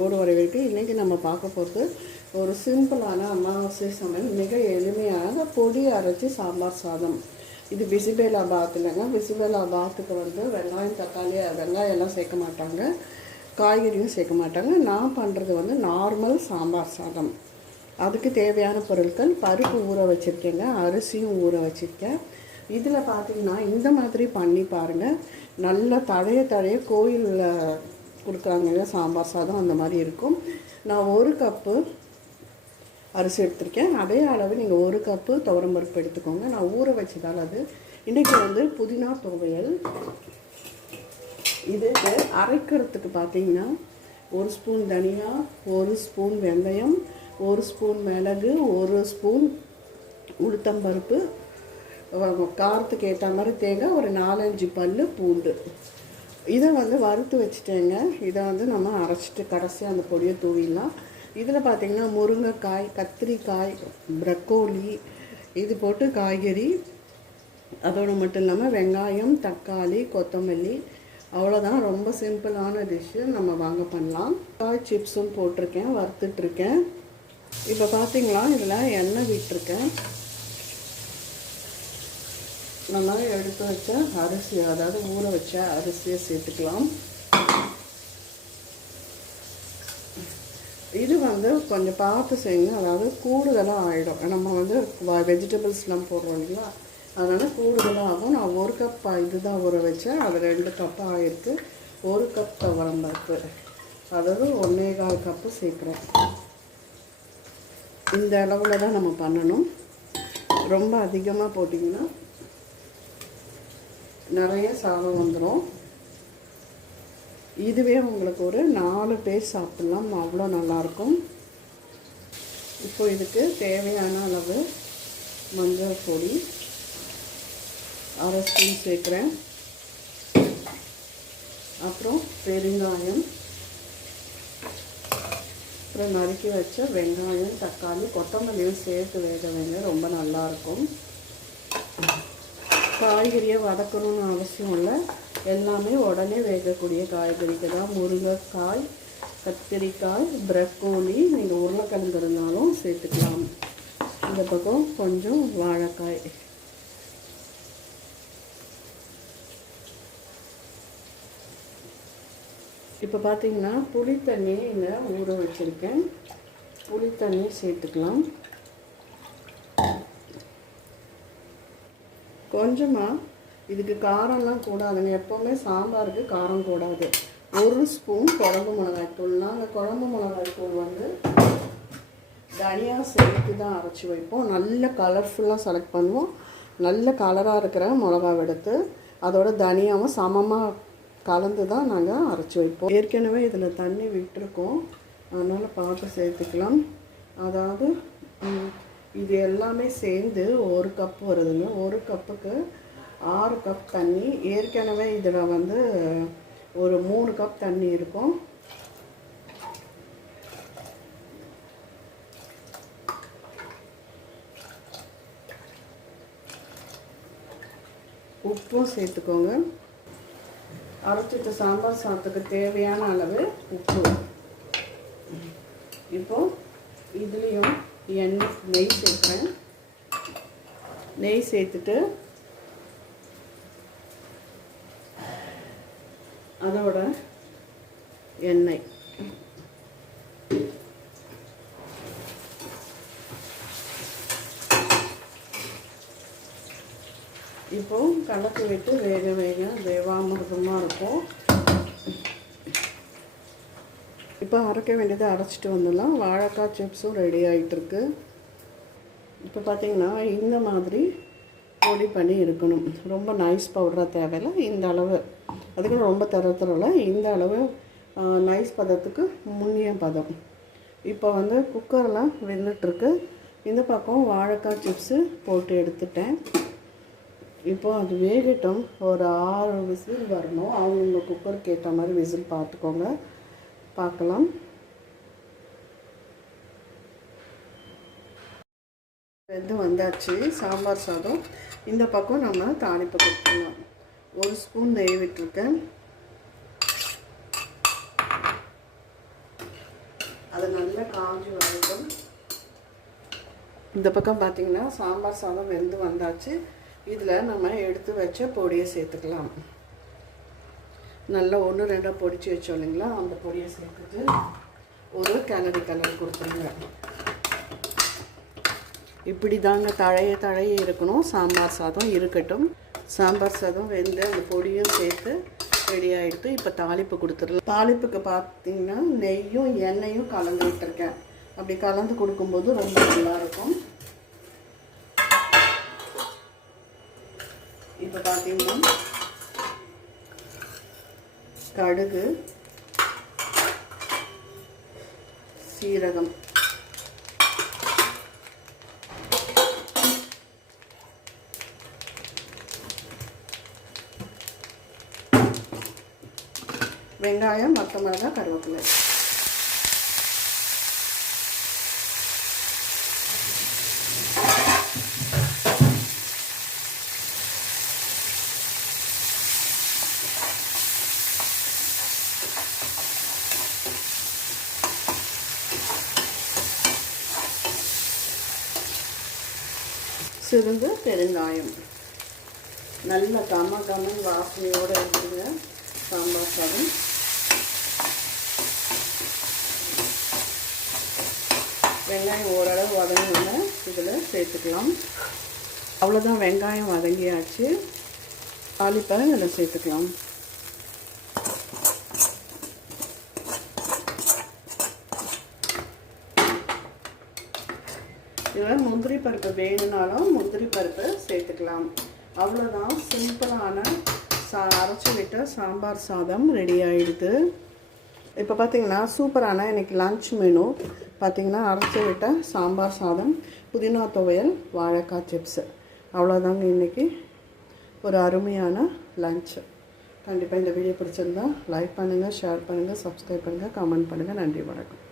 அன்போடு வரவேற்று இன்றைக்கி நம்ம பார்க்க போகிறது ஒரு சிம்பிளான அமாவாசை சமையல் மிக எளிமையான பொடி அரைச்சி சாம்பார் சாதம். இது பிசிபேலா பாத் இல்லைங்க பிசிபேலா பாத்துக்கு வந்து வெங்காயம் தக்காளி வெங்காயம் எல்லாம் சேர்க்க மாட்டாங்க. காய்கறியும் சேர்க்க மாட்டாங்க. நான் பண்ணுறது வந்து நார்மல் சாம்பார் சாதம். அதுக்கு தேவையான பொருட்கள் பருப்பு ஊற வச்சுருக்கேங்க. அரிசியும் ஊற வச்சுருக்கேன். இதில் பார்த்தீங்கன்னா இந்த மாதிரி பண்ணி பாருங்கள் நல்லா தழைய தழைய கோயிலில் கொடுக்குறாங்க சாம்பார் சாதம் அந்த மாதிரி இருக்கும். நான் ஒரு கப்பு அரிசி எடுத்திருக்கேன். அதே அளவு நீங்கள் ஒரு கப்பு துவரம்பருப்பு எடுத்துக்கோங்க. நான் ஊற வச்சதால் அது இன்றைக்கி வந்து புதினா துவையல். இது அரைக்கிறதுக்கு பார்த்தீங்கன்னா ஒரு ஸ்பூன் தனியா ஒரு ஸ்பூன் வெந்தயம் ஒரு ஸ்பூன் மிளகு ஒரு ஸ்பூன் உளுத்தம்பருப்பு காரத்துக்கு ஏற்ற மாதிரி தேங்காய் ஒரு நாலஞ்சு பல் பூண்டு. இதை வந்து வறுத்து வச்சுட்டேங்க. இதை வந்து நம்ம அரைச்சிட்டு கடைசியாக அந்த பொடியை தூவிடலாம். இதில் பார்த்திங்கன்னா முருங்கைக்காய் கத்திரிக்காய் ப்ரக்கோலி இது போட்டு காய்கறி. அதோடு மட்டும் இல்லாமல் வெங்காயம் தக்காளி கொத்தமல்லி. அவ்வளோதான் ரொம்ப சிம்பிளான டிஷ்ஷு நம்ம வாங்க பண்ணலாம். காய் சிப்ஸும் போட்டிருக்கேன். வறுத்துட்ருக்கேன் இப்போ பார்த்தீங்களா இதில் எண்ணெய் விட்டுருக்கேன். நல்லா எடுத்து வச்ச அரிசி அதாவது ஊற வச்ச அரிசியை சேர்த்துக்கலாம். இது வந்து கொஞ்சம் பார்த்து செய்யுங்க. அதாவது கூடுதலாக ஆகிடும் நம்ம வந்து வெஜிடபிள்ஸ்லாம் போடுறோம் இல்லையா அதனால் கூடுதலாக ஆகும் நான் ஒரு கப் இதுதான் ஊற வச்சேன். அது ரெண்டு கப்பாக ஆகிருக்கு ஒரு கப் துவரம் பருப்பு. அதாவது ஒன்றே கால் கப்பு சேர்க்குறேன். இந்த அளவில் தான் நம்ம பண்ணணும். ரொம்ப அதிகமாக போட்டிங்கன்னா நிறைய சாதம் வந்துடும் இதுவே உங்களுக்கு ஒரு நாலு பேர் சாப்பிட்லாம். அவ்வளோ நல்லாயிருக்கும். இப்போ இதுக்கு தேவையான அளவு மஞ்சள் பொடி அரை ஸ்பூன் சேர்க்குறேன். அப்புறம் பெருங்காயம். அப்புறம் நறுக்கி வச்ச வெங்காயம் தக்காளி கொத்தமல்லியும் சேர்த்து வேக வைங்க. ரொம்ப நல்லாயிருக்கும். காய்கறியை வதக்கணும்னு அவசியம் இல்லை. எல்லாமே உடனே வேகக்கூடிய காய்கறிக்கு தான். முருங்கைக்காய் கத்திரிக்காய் ப்ரக்கோலி நீங்கள் உருளைக்கிழங்கு இருந்தாலும் சேர்த்துக்கலாம். இந்த பக்கம் கொஞ்சம் வாழைக்காய். இப்போ பார்த்தீங்கன்னா புளி தண்ணியை இங்கே ஊற வச்சுருக்கேன். புளி தண்ணி சேர்த்துக்கலாம். கொஞ்சமாக இதுக்கு காரம்லாம் கூடாதுங்க. எப்போவுமே சாம்பாருக்கு காரம் கூடாது. ஒரு ஸ்பூன் குழம்பு மிளகாய் தூள். நாங்கள் குழம்பு மிளகாய் தூள் வந்து தனியா சேர்த்து தான் அரைச்சி வைப்போம். நல்ல கலர்ஃபுல்லாக செலக்ட் பண்ணுவோம். நல்ல கலராக இருக்கிற மிளகாவை எடுத்து அதோட தனியாவும் சமமாக கலந்து தான் நாங்கள் அரைச்சி வைப்போம். ஏற்கனவே இதில் தண்ணி விட்டுருக்கோம். அதனால் பார்த்து சேர்த்துக்கலாம். அதாவது இது எல்லாமே சேர்ந்து ஒரு கப் வருதுங்க. ஒரு கப்புக்கு ஆறு கப் தண்ணி. ஏற்கனவே இதில் வந்து ஒரு மூணு கப் தண்ணி இருக்கும். உப்பும் சேர்த்துக்கோங்க. அரைச்சிட்டு சாம்பார் சாதத்துக்கு தேவையான அளவு உப்பு. இப்போ இதுலேயும் எண்ணெய் நெய் சேர்க்குறேன். நெய் சேர்த்துட்டு அதோட எண்ணெய். இப்போ கலக்கி விட்டு வேக வேக வேவாமிருதமாக இருக்கும். இப்போ அரைக்க வேண்டியதை அரைச்சிட்டு வந்துடலாம். வாழைக்காய் சிப்ஸும் ரெடி ஆகிட்டுருக்கு இப்போ பார்த்தீங்கன்னா இந்த மாதிரி பொடி பண்ணி இருக்கணும். ரொம்ப நைஸ் பவுடராக தேவையில்லை. இந்த அளவு அதுக்கு ரொம்ப தர இந்த அளவு நைஸ் பதத்துக்கு முன்னிய பதம். இப்போ வந்து குக்கர்லாம் வெந்துட்டுருக்கு. இந்த பக்கம் வாழைக்காய் சிப்ஸு போட்டு எடுத்துட்டேன். இப்போ அது வேகட்டும். ஒரு ஆறு விசில் வரணும். அவங்கவுங்க குக்கருக்கு ஏற்ற மாதிரி விசில் பார்த்துக்கோங்க. பார்க்கலாம். இது வந்தாச்சு சாம்பார் சாதம். இந்த பக்கம் நம்ம தாளிப்பு கொடுத்துக்கலாம் ஒரு ஸ்பூன் நெய் விட்டுருக்கேன். அது நல்லா காஞ்சி வரட்டும். இந்த பக்கம் பார்த்தீங்கன்னா சாம்பார் சாதம் வெந்து வந்தாச்சு. இதில் நம்ம எடுத்து வச்ச பொடியை சேர்த்துக்கலாம். நல்லா ஒன்று ரெண்டாக பொடிச்சு வச்சோம் இல்லைங்களா? அந்த பொடியை சேர்த்துட்டு ஒரு கிளறி கலர் கொடுத்துருங்க. இப்படி தாங்க தழைய தழைய இருக்கணும். சாம்பார் சாதம் இருக்கட்டும். சாம்பார் சாதம் வெந்து அந்த பொடியும் சேர்த்து ரெடி ஆகிடுத்து இப்போ தாளிப்பு கொடுத்துடலாம். தாளிப்புக்கு பார்த்தீங்கன்னா நெய்யும் எண்ணெயும் கலந்து விட்டுருக்கேன். அப்படி கலந்து கொடுக்கும்போது ரொம்ப நல்லாயிருக்கும் இப்போ பார்த்தீங்கன்னா கடுகு சீரகம். வெங்காயம் மற்ற மிளகாய் கருவேப்பிலை. சிறுந்து பெருங்காயம். நல்ல கம கமன் வாசனையோடு இருக்குங்க. சாம்பார் சாதம். வெங்காயம் ஓரளவு வதங்கின இதில் சேர்த்துக்கலாம். அவ்வளோதான் வெங்காயம் வதங்கியாச்சு. தாளிப்பை இதில் சேர்த்துக்கலாம். இதில் முந்திரி பருப்பு வேணும்னாலும் முந்திரி பருப்பு சேர்த்துக்கலாம். அவ்வளோதான் சிம்பிளான சா அரைச்சி விட்ட சாம்பார் சாதம் ரெடி ஆகிடுது இப்போ பார்த்தீங்கன்னா சூப்பரான இன்றைக்கி லன்ச் மெனு பார்த்தீங்கன்னா அரைச்சி விட்ட சாம்பார் சாதம் புதினா துவையல் வாழைக்காய் சிப்ஸு அவ்வளோதாங்க இன்றைக்கி ஒரு அருமையான லன்ச்சு கண்டிப்பாக இந்த வீடியோ பிடிச்சிருந்தா லைக் பண்ணுங்கள் ஷேர் பண்ணுங்கள் சப்ஸ்கிரைப் பண்ணுங்கள் கமெண்ட் பண்ணுங்கள் நன்றி வணக்கம்.